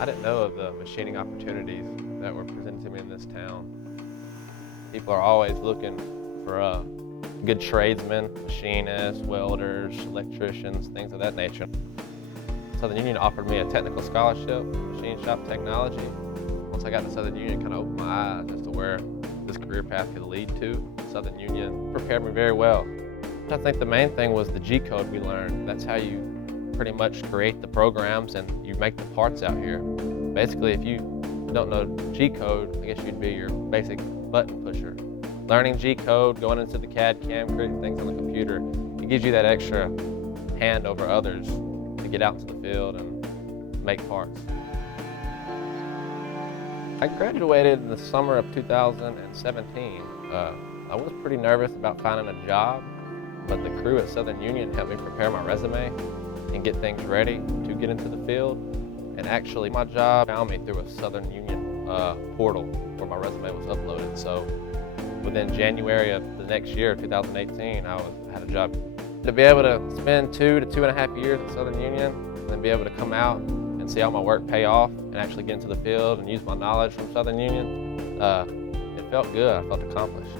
I didn't know of the machining opportunities that were presented to me in this town. People are always looking for good tradesmen, machinists, welders, electricians, things of that nature. Southern Union offered me a technical scholarship, machine shop technology. Once I got to Southern Union, it kind of opened my eyes as to where this career path could lead to. Southern Union prepared me very well. I think the main thing was the G-code we learned. That's how you pretty much create the programs and you make the parts out here. Basically, if you don't know G-code, I guess you'd be your basic button pusher. Learning G-code, going into the CAD CAM, creating things on the computer, it gives you that extra hand over others to get out into the field and make parts. I graduated in the summer of 2017. I was pretty nervous about finding a job, but the crew at Southern Union helped me prepare my resume and get things ready to get into the field. And actually, my job found me through a Southern Union portal where my resume was uploaded. So within January of the next year, 2018, I had a job. To be able to spend 2 to 2.5 years at Southern Union and then be able to come out and see all my work pay off and actually get into the field and use my knowledge from Southern Union, it felt good. I felt accomplished.